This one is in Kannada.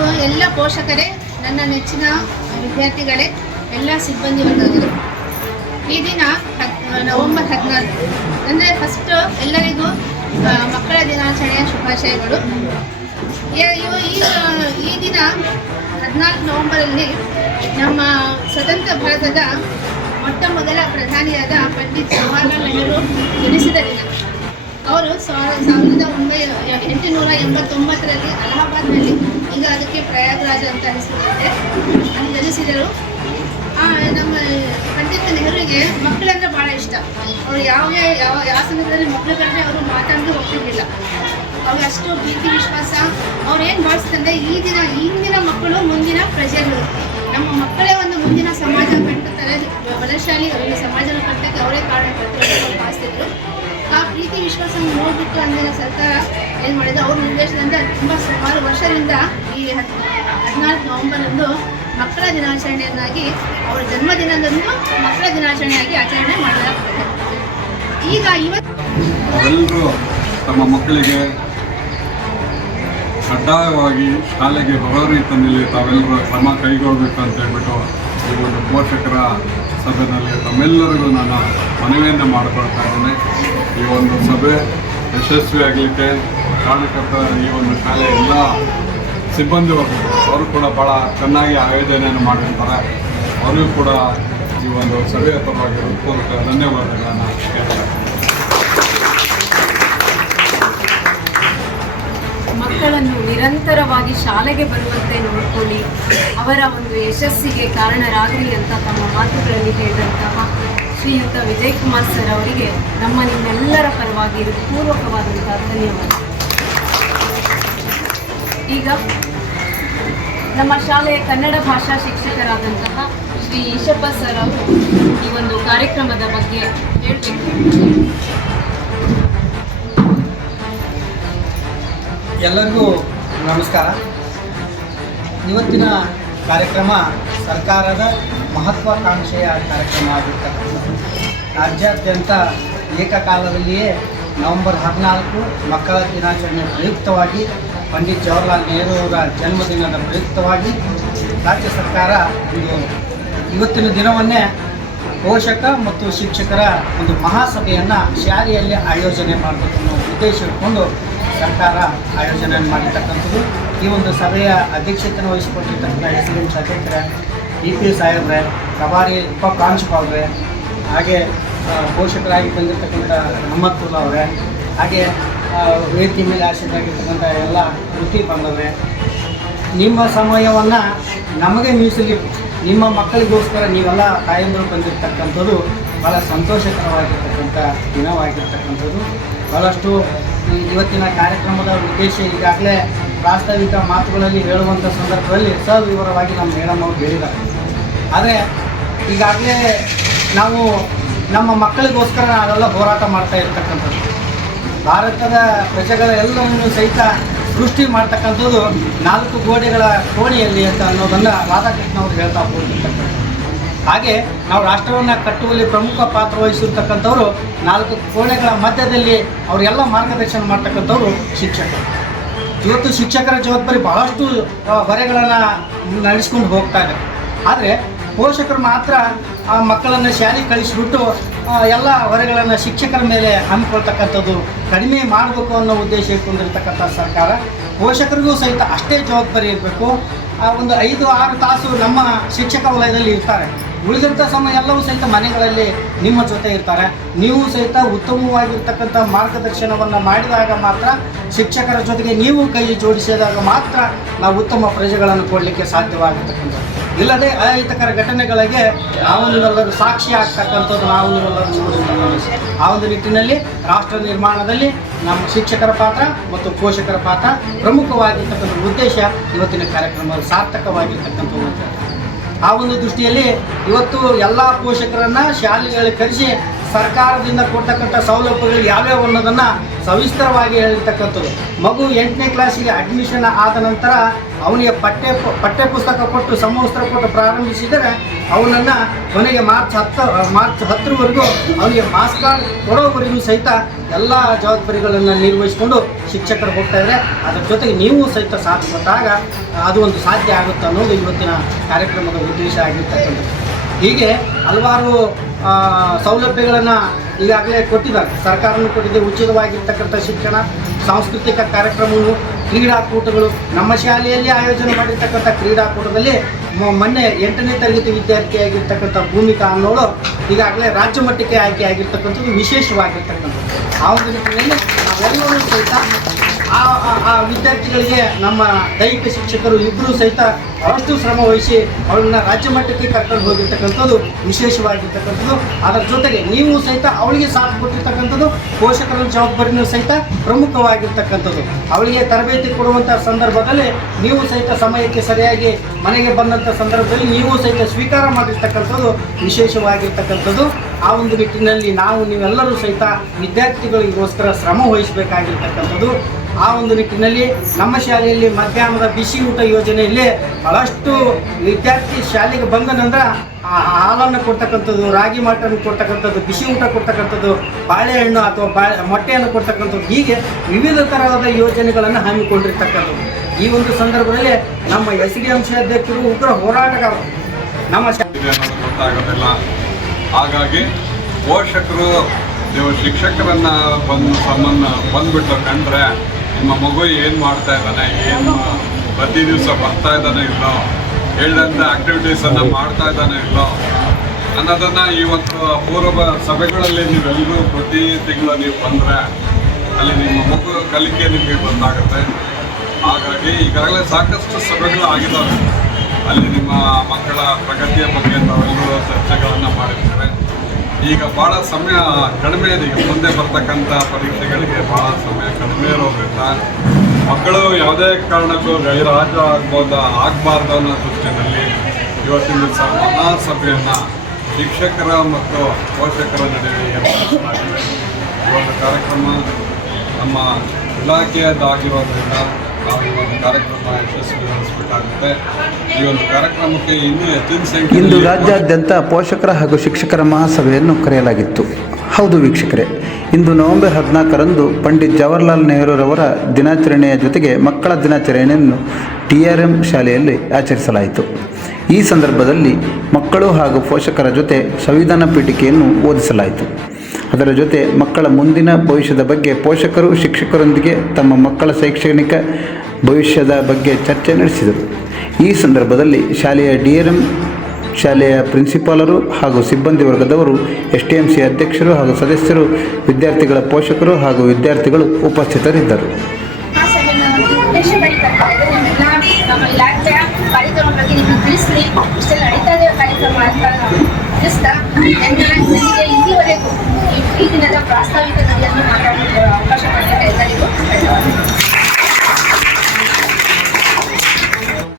ಹಾಗೂ ಎಲ್ಲ ಪೋಷಕರೇ, ನನ್ನ ನೆಚ್ಚಿನ ವಿದ್ಯಾರ್ಥಿಗಳೇ, ಎಲ್ಲ ಸಿಬ್ಬಂದಿ ವರ್ಗಗಳು, ಈ ದಿನ ನವೆಂಬರ್ 14 ಅಂದರೆ ಫಸ್ಟು ಎಲ್ಲರಿಗೂ ಮಕ್ಕಳ ದಿನಾಚರಣೆಯ ಶುಭಾಶಯಗಳು. ಈ ದಿನ 14 ನವೆಂಬರಲ್ಲಿ ನಮ್ಮ ಸ್ವತಂತ್ರ ಭಾರತದ ಮೊಟ್ಟ ಮೊದಲ ಪ್ರಧಾನಿಯಾದ ಪಂಡಿತ್ ಜವಾಹರ್ಲಾಲ್ ನೆಹರು ಜನಿಸಿದ ದಿನ. ಅವರು 1889ರಲ್ಲಿ ಅಲಹಾಬಾದ್ನಲ್ಲಿ, ಈಗ ಅದಕ್ಕೆ ಪ್ರಯಾಗ್ರಾಜ್ ಅಂತ ಹೆಸರಿದೆ, ಅಲ್ಲಿ ಜನಿಸಿದರು. ನಮ್ಮ ಪಂಡಿತ್ ನೆಹರುವಿಗೆ ಮಕ್ಕಳಂದ್ರೆ ಭಾಳ ಇಷ್ಟ. ಅವರು ಯಾವ ಸಂದರ್ಭದಲ್ಲಿ ಮಕ್ಕಳು ಕಂಡ್ರೆ ಅವರು ಮಾತಾಡೋದು ಹೋಗ್ತಿರ್ಲಿಲ್ಲ. ಅವ್ರಿಗೆ ಅಷ್ಟು ಪ್ರೀತಿ ವಿಶ್ವಾಸ. ಅವ್ರು ಏನು ಭಾವಿಸ್ತಂದ್ರೆ ಈಗಿನ ಮಕ್ಕಳು ಮುಂದಿನ ಪ್ರಜೆಗಳು, ನಮ್ಮ ಮಕ್ಕಳೇ ಒಂದು ಮುಂದಿನ ಸಮಾಜ ಕಟ್ಟುತ್ತಾರೆ, ಬಲಶಾಲಿ ಒಂದು ಸಮಾಜನ ಕಟ್ಟಕ್ಕೆ ಅವರೇ ಕಾರಣಕರ್ತರು ಭಾವಿಸ್ತಿದ್ರು. ಆ ಪ್ರೀತಿ ವಿಶ್ವಾಸವನ್ನು ನೋಡಿಬಿಟ್ಟು ಅಂದಿನ ಸರ್ಕಾರ ಏನು ಮಾಡಿದೆ, ಅವ್ರ ನಿರ್ದೇಶನದಿಂದ ಸುಮಾರು ವರ್ಷದಿಂದ ಈ 14 ನವೆಂಬರಂದು ಮಕ್ಕಳ ದಿನಾಚರಣೆಯನ್ನಾಗಿ, ಅವರ ಜನ್ಮದಿನದಂದು ಮಕ್ಕಳ ದಿನಾಚರಣೆಯಾಗಿ ಆಚರಣೆ ಮಾಡಲಾಗ್ತದೆ. ಈಗ ಎಲ್ಲರೂ ತಮ್ಮ ಮಕ್ಕಳಿಗೆ ಕಡ್ಡಾಯವಾಗಿ ಶಾಲೆಗೆ ಬರೋ ರೀತಿಯಲ್ಲಿ ತಾವೆಲ್ಲರೂ ಕ್ರಮ ಕೈಗೊಳ್ಳಬೇಕಂತ ಹೇಳ್ಬಿಟ್ಟು ಈ ಒಂದು ಪೋಷಕರ ಸಭೆಯಲ್ಲಿ ತಮ್ಮೆಲ್ಲರಿಗೂ ನಾನು ಮನವಿಯನ್ನು ಮಾಡಿಕೊಳ್ತಾ ಇದ್ದೇನೆ. ಈ ಒಂದು ಸಭೆ ಯಶಸ್ವಿಯಾಗಲಿಕ್ಕೆ ಕಾರಣಕರ್ತ ಈ ಒಂದು ಶಾಲೆಯ ಎಲ್ಲ ಸಿಬ್ಬಂದಿ ವರ್ಗಗಳು, ಅವರು ಕೂಡ ಭಾಳ ಚೆನ್ನಾಗಿ ಆಯೋಜನೆಯನ್ನು ಮಾಡಿರ್ತಾರೆ. ಅವರಿಗೂ ಕೂಡ ಈ ಒಂದು ಸಭೆಯ ಪರವಾಗಿ ಹೃತ್ಪೂರ್ವಕ ಧನ್ಯವಾದಗಳನ್ನು ಹೇಳ್ತಾರೆ. ಮಕ್ಕಳನ್ನು ನಿರಂತರವಾಗಿ ಶಾಲೆಗೆ ಬರುವಂತೆ ನೋಡಿಕೊಳ್ಳಿ, ಅವರ ಒಂದು ಯಶಸ್ಸಿಗೆ ಕಾರಣರಾಗಲಿ ಅಂತ ತಮ್ಮ ಮಾತುಗಳಲ್ಲಿ ಹೇಳಿದಂತಹ ಶ್ರೀಯುತ ವಿಜಯ್ ಕುಮಾರ್ ಸರ್ ಅವರಿಗೆ ನಿಮ್ಮೆಲ್ಲರ ಪರವಾಗಿ ಹೃತ್ಪೂರ್ವಕವಾದಂತಹ ಧನ್ಯವಾದ. ಈಗ ನಮ್ಮ ಶಾಲೆಯ ಕನ್ನಡ ಭಾಷಾ ಶಿಕ್ಷಕರಾದಂತಹ ಶ್ರೀ ಈಶಪ್ಪ ಸರ್ ಅವರು ಈ ಒಂದು ಕಾರ್ಯಕ್ರಮದ ಬಗ್ಗೆ ಹೇಳಬೇಕು. ಎಲ್ಲರಿಗೂ ನಮಸ್ಕಾರ. ಇವತ್ತಿನ ಕಾರ್ಯಕ್ರಮ ಸರ್ಕಾರದ ಮಹತ್ವಾಕಾಂಕ್ಷೆಯ ಕಾರ್ಯಕ್ರಮ ಆಗಿರ್ತಕ್ಕಂಥದ್ದು. ರಾಜ್ಯಾದ್ಯಂತ ಏಕಕಾಲದಲ್ಲಿಯೇ ನವೆಂಬರ್ 14 ಮಕ್ಕಳ ದಿನಾಚರಣೆ ಪ್ರಯುಕ್ತವಾಗಿ, ಪಂಡಿತ್ ಜವಾಹರ್ಲಾಲ್ ನೆಹರು ಅವರ ಜನ್ಮದಿನದ ಪ್ರಯುಕ್ತವಾಗಿ ರಾಜ್ಯ ಸರ್ಕಾರ ಇವತ್ತಿನ ದಿನವನ್ನೇ ಪೋಷಕ ಮತ್ತು ಶಿಕ್ಷಕರ ಒಂದು ಮಹಾಸಭೆಯನ್ನು ಶಾಲೆಯಲ್ಲಿ ಆಯೋಜನೆ ಮಾಡಬೇಕು ಅನ್ನೋ ಉದ್ದೇಶ ಇಟ್ಕೊಂಡು ಸರ್ಕಾರ ಆಯೋಜನೆ ಮಾಡಿರ್ತಕ್ಕಂಥದ್ದು. ಈ ಒಂದು ಸಭೆಯ ಅಧ್ಯಕ್ಷತೆಯನ್ನು ವಹಿಸಿಕೊಟ್ಟಿರ್ತಕ್ಕಂಥ ಎಸ್ ಅಧ್ಯಕ್ಷರ DP ಸಾಹೇಬ್ರೆ, ಪ್ರಭಾರಿ ಉಪ ಪ್ರಾಂಶುಪಾಲರೇ, ಹಾಗೆ ಪೋಷಕರಾಗಿ ಬಂದಿರತಕ್ಕಂಥ ಮೊಹಮ್ಮದ್ ಅವರೇ, ಹಾಗೆ ವೇದಿಕೆ ಮೇಲೆ ಆಶ್ರಿತರಾಗಿರ್ತಕ್ಕಂಥ ಎಲ್ಲ ವೃತ್ತಿ ಬಂದವರೇ, ನಿಮ್ಮ ಸಮಯವನ್ನು ನಮಗೆ ಮೀಸಲಿಟ್ಟು ನಿಮ್ಮ ಮಕ್ಕಳಿಗೋಸ್ಕರ ನೀವೆಲ್ಲ ತಾಯಂದಿರು ಬಂದಿರತಕ್ಕಂಥದ್ದು ಭಾಳ ಸಂತೋಷಕರವಾಗಿರ್ತಕ್ಕಂಥ ದಿನವಾಗಿರ್ತಕ್ಕಂಥದ್ದು. ಭಾಳಷ್ಟು ಇವತ್ತಿನ ಕಾರ್ಯಕ್ರಮದ ಉದ್ದೇಶ ಈಗಾಗಲೇ ಪ್ರಾಸ್ತಾವಿಕ ಮಾತುಗಳಲ್ಲಿ ಹೇಳುವಂಥ ಸಂದರ್ಭದಲ್ಲಿ ಸವಿವರವಾಗಿ ನಮ್ಮ ಮೇಡಮ್ ಅವರು ಹೇಳಿದ್ದಾರೆ. ಆದರೆ ಈಗಾಗಲೇ ನಾವು ನಮ್ಮ ಮಕ್ಕಳಿಗೋಸ್ಕರ ನಾವೆಲ್ಲ ಹೋರಾಟ ಮಾಡ್ತಾ ಇರ್ತಕ್ಕಂಥದ್ದು, ಭಾರತದ ಪ್ರಜೆಗಳ ಎಲ್ಲವನ್ನು ಸಹಿತ ಸೃಷ್ಟಿ ಮಾಡ್ತಕ್ಕಂಥದ್ದು 4 ಗೋಡೆಗಳ ಕೋಣೆಯಲ್ಲಿ ಅಂತ ಅನ್ನೋದನ್ನು ರಾಧಾಕೃಷ್ಣ ಅವರು ಹೇಳ್ತಾ ಹೋಗಿರ್ತಕ್ಕಂಥದ್ದು. ಹಾಗೆ ನಾವು ರಾಷ್ಟ್ರವನ್ನು ಕಟ್ಟುವಲ್ಲಿ ಪ್ರಮುಖ ಪಾತ್ರ ವಹಿಸಿರ್ತಕ್ಕಂಥವ್ರು 4 ಕೋಣೆಗಳ ಮಧ್ಯದಲ್ಲಿ ಅವರೆಲ್ಲ ಮಾರ್ಗದರ್ಶನ ಮಾಡ್ತಕ್ಕಂಥವ್ರು ಶಿಕ್ಷಕರು. ಇವತ್ತು ಶಿಕ್ಷಕರ ಜವಾಬ್ದಾರಿ ಬಹಳಷ್ಟು ಹೊರೆಗಳನ್ನು ನಡೆಸ್ಕೊಂಡು ಹೋಗ್ತಾ ಇದ್ದಾರೆ. ಆದರೆ ಪೋಷಕರು ಮಾತ್ರ ಆ ಮಕ್ಕಳನ್ನು ಶಾಲೆಗೆ ಕಳಿಸಿಬಿಟ್ಟು ಎಲ್ಲ ಹೊರೆಗಳನ್ನು ಶಿಕ್ಷಕರ ಮೇಲೆ ಹಮ್ಮಿಕೊಳ್ತಕ್ಕಂಥದ್ದು ಕಡಿಮೆ ಮಾಡಬೇಕು ಅನ್ನೋ ಉದ್ದೇಶ ಇಟ್ಕೊಂಡಿರ್ತಕ್ಕಂಥ ಸರ್ಕಾರ, ಪೋಷಕರಿಗೂ ಸಹಿತ ಅಷ್ಟೇ ಜವಾಬ್ದಾರಿ ಇರಬೇಕು. ಒಂದು 5-6 ತಾಸು ನಮ್ಮ ಶಿಕ್ಷಕ ವಲಯದಲ್ಲಿ ಇರ್ತಾರೆ, ಉಳಿದಂಥ ಸಮಯ ಎಲ್ಲವೂ ಸಹಿತ ಮನೆಗಳಲ್ಲಿ ನಿಮ್ಮ ಜೊತೆ ಇರ್ತಾರೆ. ನೀವು ಸಹಿತ ಉತ್ತಮವಾಗಿರ್ತಕ್ಕಂಥ ಮಾರ್ಗದರ್ಶನವನ್ನು ಮಾಡಿದಾಗ ಮಾತ್ರ, ಶಿಕ್ಷಕರ ಜೊತೆಗೆ ನೀವು ಕೈ ಜೋಡಿಸಿದಾಗ ಮಾತ್ರ ನಾವು ಉತ್ತಮ ಪ್ರಜೆಗಳನ್ನು ಕೊಡಲಿಕ್ಕೆ ಸಾಧ್ಯವಾಗಿರ್ತಕ್ಕಂಥದ್ದು. ಇಲ್ಲದೆ ಅಹಿತಕರ ಘಟನೆಗಳಿಗೆ ನಾವು ನೀವೆಲ್ಲರೂ ಸಾಕ್ಷಿ ಆಗ್ತಕ್ಕಂಥದ್ದು ನಾವು ನೀವೆಲ್ಲರೂ ನೋಡಿರ್ತಕ್ಕಂಥ ಆ ಒಂದು ನಿಟ್ಟಿನಲ್ಲಿ ರಾಷ್ಟ್ರ ನಿರ್ಮಾಣದಲ್ಲಿ ನಮ್ಮ ಶಿಕ್ಷಕರ ಪಾತ್ರ ಮತ್ತು ಪೋಷಕರ ಪಾತ್ರ ಪ್ರಮುಖವಾಗಿರ್ತಕ್ಕಂಥ ಉದ್ದೇಶ ಇವತ್ತಿನ ಕಾರ್ಯಕ್ರಮ ಸಾರ್ಥಕವಾಗಿರ್ತಕ್ಕಂಥದ್ದು. ಆ ಒಂದು ದೃಷ್ಟಿಯಲ್ಲಿ ಇವತ್ತು ಎಲ್ಲ ಪೋಷಕರನ್ನು ಶಾಲೆಗಳಿಗೆ ಕರೆಸಿ ಸರ್ಕಾರದಿಂದ ಕೊಡ್ತಕ್ಕಂಥ ಸೌಲಭ್ಯಗಳು ಯಾವ್ಯಾವ ಅನ್ನೋದನ್ನು ಸವಿಸ್ತರವಾಗಿ ಹೇಳಿರ್ತಕ್ಕಂಥದ್ದು. ಮಗು 8ನೇ ಕ್ಲಾಸಿಗೆ ಅಡ್ಮಿಷನ್ ಆದ ನಂತರ ಅವನಿಗೆ ಪಠ್ಯಪುಸ್ತಕ ಕೊಟ್ಟು ಸಮವಸ್ತ್ರ ಕೊಟ್ಟು ಪ್ರಾರಂಭಿಸಿದರೆ ಅವನನ್ನು ಕೊನೆಗೆ ಮಾರ್ಚ್ 10ರವರೆಗೂ ಅವನಿಗೆ ಮಾಸ್ ಕಾರ್ಡ್ ಕೊಡೋವರೆಗೂ ಸಹಿತ ಎಲ್ಲ ಜವಾಬ್ದಾರಿಗಳನ್ನು ನಿರ್ವಹಿಸಿಕೊಂಡು ಶಿಕ್ಷಕರು ಹೋಗ್ತಾ ಇದ್ದಾರೆ. ಅದರ ಜೊತೆಗೆ ನೀವು ಸಹಿತ ಸಾಥ್ ಕೊಟ್ಟಾಗ ಅದು ಒಂದು ಸಾಧ್ಯ ಆಗುತ್ತೆ ಅನ್ನೋದು ಇವತ್ತಿನ ಕಾರ್ಯಕ್ರಮದ ಉದ್ದೇಶ ಆಗಿರ್ತಕ್ಕಂಥದ್ದು. ಹೀಗೆ ಹಲವಾರು ಸೌಲಭ್ಯಗಳನ್ನು ಈಗಾಗಲೇ ಕೊಟ್ಟಿದ್ದಾರೆ. ಸರ್ಕಾರನೂ ಕೊಟ್ಟಿದೆ. ಉಚಿತವಾಗಿರ್ತಕ್ಕಂಥ ಶಿಕ್ಷಣ, ಸಾಂಸ್ಕೃತಿಕ ಕಾರ್ಯಕ್ರಮಗಳು, ಕ್ರೀಡಾಕೂಟಗಳು. ನಮ್ಮ ಶಾಲೆಯಲ್ಲಿ ಆಯೋಜನೆ ಮಾಡಿರ್ತಕ್ಕಂಥ ಕ್ರೀಡಾಕೂಟದಲ್ಲಿ ಮೊನ್ನೆ 8ನೇ ತರಗತಿ ವಿದ್ಯಾರ್ಥಿಯಾಗಿರ್ತಕ್ಕಂಥ ಭೂಮಿಕಾ ಅನ್ನೋಳು ಈಗಾಗಲೇ ರಾಜ್ಯ ಮಟ್ಟಕ್ಕೆ ಆಯ್ಕೆ ಆಗಿರ್ತಕ್ಕಂಥದ್ದು ವಿಶೇಷವಾಗಿರ್ತಕ್ಕಂಥದ್ದು. ಆ ಒಂದು ನಿಟ್ಟಿನಲ್ಲಿ ನಾವೆಲ್ಲರೂ ಸಹಿತ ಆ ವಿದ್ಯಾರ್ಥಿಗಳಿಗೆ ನಮ್ಮ ದೈಹಿಕ ಶಿಕ್ಷಕರು ಇಬ್ಬರೂ ಸಹಿತ ಬಹಳಷ್ಟು ಶ್ರಮ ವಹಿಸಿ ಅವಳನ್ನ ರಾಜ್ಯ ಮಟ್ಟಕ್ಕೆ ಕರ್ಕೊಂಡು ಹೋಗಿರ್ತಕ್ಕಂಥದ್ದು ವಿಶೇಷವಾಗಿರ್ತಕ್ಕಂಥದ್ದು. ಅದರ ಜೊತೆಗೆ ನೀವು ಸಹಿತ ಅವಳಿಗೆ ಸಾಥ್ ಕೊಟ್ಟಿರ್ತಕ್ಕಂಥದ್ದು, ಪೋಷಕರ ಜವಾಬ್ದಾರಿನೂ ಸಹಿತ ಪ್ರಮುಖವಾಗಿರ್ತಕ್ಕಂಥದ್ದು. ಅವಳಿಗೆ ತರಬೇತಿ ಕೊಡುವಂಥ ಸಂದರ್ಭದಲ್ಲಿ ನೀವು ಸಹಿತ ಸಮಯಕ್ಕೆ ಸರಿಯಾಗಿ ಮನೆಗೆ ಬಂದಂಥ ಸಂದರ್ಭದಲ್ಲಿ ನೀವು ಸಹಿತ ಸ್ವೀಕಾರ ಮಾಡಿರ್ತಕ್ಕಂಥದ್ದು ವಿಶೇಷವಾಗಿರ್ತಕ್ಕಂಥದ್ದು. ಆ ಒಂದು ನಿಟ್ಟಿನಲ್ಲಿ ನೀವೆಲ್ಲರೂ ಸಹಿತ ವಿದ್ಯಾರ್ಥಿಗಳಿಗೋಸ್ಕರ ಶ್ರಮ ವಹಿಸಬೇಕಾಗಿರ್ತಕ್ಕಂಥದ್ದು. ಆ ಒಂದು ನಿಟ್ಟಿನಲ್ಲಿ ನಮ್ಮ ಶಾಲೆಯಲ್ಲಿ ಮಧ್ಯಾಹ್ನದ ಬಿಸಿ ಊಟ ಯೋಜನೆಯಲ್ಲಿ ಭಾಳಷ್ಟು ವಿದ್ಯಾರ್ಥಿ ಶಾಲೆಗೆ ಬಂದ ನಂತರ ಹಾಲನ್ನು ಕೊಡ್ತಕ್ಕಂಥದ್ದು, ರಾಗಿ ಮಾಟನ್ನು ಕೊಡ್ತಕ್ಕಂಥದ್ದು, ಬಿಸಿ ಊಟ ಕೊಡ್ತಕ್ಕಂಥದ್ದು, ಬಾಳೆಹಣ್ಣು ಅಥವಾ ಮೊಟ್ಟೆಯನ್ನು ಕೊಡ್ತಕ್ಕಂಥದ್ದು, ಹೀಗೆ ವಿವಿಧ ಥರದ ಯೋಜನೆಗಳನ್ನು ಹಮ್ಮಿಕೊಂಡಿರ್ತಕ್ಕಂಥದ್ದು. ಈ ಒಂದು ಸಂದರ್ಭದಲ್ಲಿ ನಮ್ಮ SDM ಅಧ್ಯಕ್ಷರು ಉಗ್ರ ಹೋರಾಟಗಾರರು ನಮ್ಮ ಗೊತ್ತಾಗೋದಿಲ್ಲ. ಹಾಗಾಗಿ ಪೋಷಕರು ನೀವು ಶಿಕ್ಷಕರನ್ನು ಬಂದುಬಿಟ್ಟು ಕಂಡ್ರೆ ನಿಮ್ಮ ಮಗು ಏನು ಮಾಡ್ತಾ ಇದ್ದಾನೆ, ಏನು ಪ್ರತಿ ದಿವಸ ಬರ್ತಾ ಇದ್ದಾನೆ ಇಲ್ಲೋ, ಹೇಳಿದಂಥ ಆ್ಯಕ್ಟಿವಿಟೀಸನ್ನು ಮಾಡ್ತಾ ಇದ್ದಾನೆ ಇಲ್ಲೋ ಅನ್ನೋದನ್ನು ಈ ಒಂದು ಪೂರ್ವ ಸಭೆಗಳಲ್ಲಿ ನೀವೆಲ್ಲರೂ ಪ್ರತಿ ತಿಂಗಳು ನೀವು ಬಂದರೆ ಅಲ್ಲಿ ನಿಮ್ಮ ಮಗು ಕಲಿಕೆ ನಿಮಗೆ ಗೊತ್ತಾಗುತ್ತೆ. ಹಾಗಾಗಿ ಈಗಾಗಲೇ ಸಾಕಷ್ಟು ಸಭೆಗಳು ಆಗಿದ್ದಾವೆ. ಅಲ್ಲಿ ನಿಮ್ಮ ಮಕ್ಕಳ ಪ್ರಗತಿಯ ಬಗ್ಗೆ ತಾವೆಲ್ಲರೂ ಚರ್ಚೆಗಳನ್ನು ಮಾಡಿರ್ತಾರೆ. ಈಗ ಭಾಳ ಸಮಯ ಕಡಿಮೆ ಇದೆ. ಈಗ ಮುಂದೆ ಬರ್ತಕ್ಕಂಥ ಪರೀಕ್ಷೆಗಳಿಗೆ ಭಾಳ ಸಮಯ ಕಡಿಮೆ ಇರೋದ್ರಿಂದ ಮಕ್ಕಳು ಯಾವುದೇ ಕಾರಣಕ್ಕೂ ಆಗಬಾರ್ದು ಅನ್ನೋ ದೃಷ್ಟಿಯಲ್ಲಿ ಇವತ್ತಿನ ಮಹಾಸಭೆಯನ್ನು ಶಿಕ್ಷಕರ ಮತ್ತು ಪೋಷಕರ ನಡುವೆ ಏರ್ಪಡಿಸಲಾಗಿದೆ. ಈ ಒಂದು ಕಾರ್ಯಕ್ರಮ ನಮ್ಮ ಇಲಾಖೆಯದಾಗಿರೋದ್ರಿಂದ ನಾವು ಈ ಒಂದು ಕಾರ್ಯಕ್ರಮ ಯಶಸ್ವಿಗೊಳಿಸಬೇಕಾಗುತ್ತೆ. ಈ ಒಂದು ಕಾರ್ಯಕ್ರಮಕ್ಕೆ ಇನ್ನೂ ಹೆಚ್ಚಿನ ಸಂಖ್ಯೆ ಇಂದು ರಾಜ್ಯಾದ್ಯಂತ ಪೋಷಕರ ಹಾಗೂ ಶಿಕ್ಷಕರ ಮಹಾಸಭೆಯನ್ನು ಕರೆಯಲಾಗಿತ್ತು. ಹೌದು ವೀಕ್ಷಕರೇ, ಇಂದು ನವೆಂಬರ್ 14ರಂದು ಪಂಡಿತ್ ಜವಾಹರ್ಲಾಲ್ ನೆಹರೂರವರ ದಿನಾಚರಣೆಯ ಜೊತೆಗೆ ಮಕ್ಕಳ ದಿನಾಚರಣೆಯನ್ನು TRM ಶಾಲೆಯಲ್ಲಿ ಆಚರಿಸಲಾಯಿತು. ಈ ಸಂದರ್ಭದಲ್ಲಿ ಮಕ್ಕಳು ಹಾಗೂ ಪೋಷಕರ ಜೊತೆ ಸಂವಿಧಾನ ಪೀಠಿಕೆಯನ್ನು ಓದಿಸಲಾಯಿತು. ಅದರ ಜೊತೆ ಮಕ್ಕಳ ಮುಂದಿನ ಭವಿಷ್ಯದ ಬಗ್ಗೆ ಪೋಷಕರು ಶಿಕ್ಷಕರೊಂದಿಗೆ ತಮ್ಮ ಮಕ್ಕಳ ಶೈಕ್ಷಣಿಕ ಭವಿಷ್ಯದ ಬಗ್ಗೆ ಚರ್ಚೆ ನಡೆಸಿದರು. ಈ ಸಂದರ್ಭದಲ್ಲಿ ಶಾಲೆಯ DRM, ಶಾಲೆಯ ಪ್ರಿನ್ಸಿಪಾಲರು ಹಾಗೂ ಸಿಬ್ಬಂದಿ ವರ್ಗದವರು, STMC ಅಧ್ಯಕ್ಷರು ಹಾಗೂ ಸದಸ್ಯರು, ವಿದ್ಯಾರ್ಥಿಗಳ ಪೋಷಕರು ಹಾಗೂ ವಿದ್ಯಾರ್ಥಿಗಳು ಉಪಸ್ಥಿತರಿದ್ದರು. ನಮ್ಮ ಇಲಾಖೆಯ ಕಾರ್ಯಕ್ರಮ ಬಗ್ಗೆ ನಿಮಗೆ ತಿಳಿಸ್ಲಿ, ಇಷ್ಟೆಲ್ಲ ನಡೀತಾ ಇದೆ ಕಾರ್ಯಕ್ರಮ ಅಂತ ತಿಳಿಸ್ತಾ